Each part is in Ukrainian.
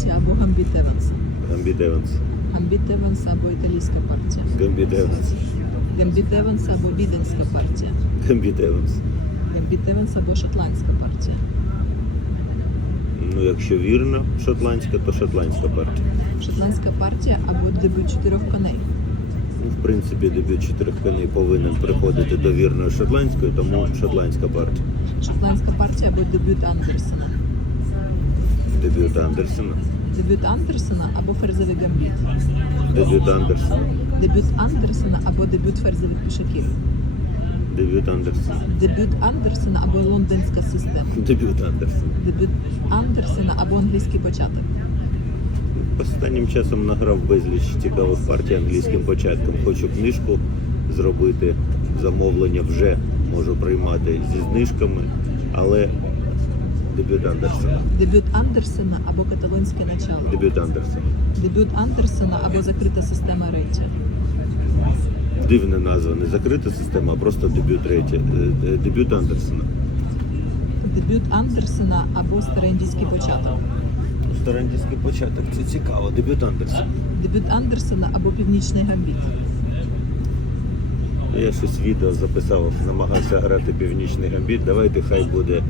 партія або Гамбіт Еванс. Гамбіт Еванс. Гамбіт Еванс або італійська партія. Гамбіт Еванс. Гамбіт Еванс або Віденська партія. Гамбіт Еванс. Гамбіт Еванс або Шотландська партія. Ну, якщо вірно, шотландська, то шотландська партія. Шотландська партія або дебют чотирьох коней. Ну, в принципі, дебют чотирьох коней повинен приходити до вірної шотландської, тому шотландська партія. Шотландська партія або дебют Андерсена. Дебют Андерсена. Дебют Андерсена або ферзовий гамбіт. Дебют Андерсена. Дебют Андерсена або дебют ферзових пішаків. Дебют Андерсена. Дебют Андерсена або лондонська система. Дебют Андерсена. Дебют Андерсена або англійський початок. Останнім часом награв безліч цікавих партій англійським початком. Хочу книжку зробити. Замовлення вже можу приймати зі знижками, але дебют Андерсена. Дебют Андерсена або каталонське начало. Дебют Андерсена. Дебют Андерсена або закрита система Рейча. Дивна назва, не закрита система, а просто дебют третє. Е, е, Дебют Андерсена. Дебют Андерсена або староіндійський початок. Старандійський початок, це цікаво. Дебют Андерсена. Дебют Андерсена або північний гамбіт. Я щось відео записав, намагався грати північний гамбіт. Давайте хай буде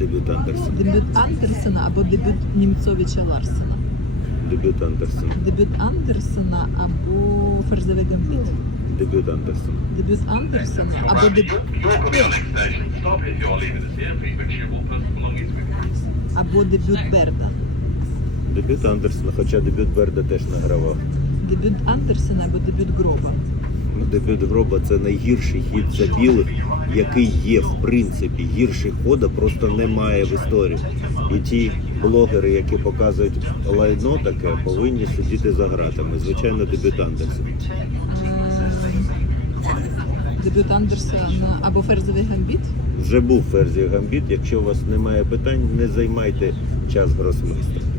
дебют Андерсена. Дебют Андерсена або дебют Німцовича Ларсена. Дебют Андерсена. Дебют Андерсена або ферзовий гамбіт. Дебют Андерсена. Дебют Андерсена або дебют, або дебют Берда. Дебют Андерсена, хоча дебют Берда теж награвав. Дебют Андерсена або дебют Гроба. Дебют Гроба це найгірший хід за білих, який є в принципі. Гірший хода просто немає в історії. І ті блогери, які показують лайно таке, повинні сидіти за ґратами. Звичайно, дебют Андерсена. Ем, Дебют Андерсена або ферзовий гамбіт. Вже був ферзі гамбіт. Якщо у вас немає питань, не займайте час гросмейстера.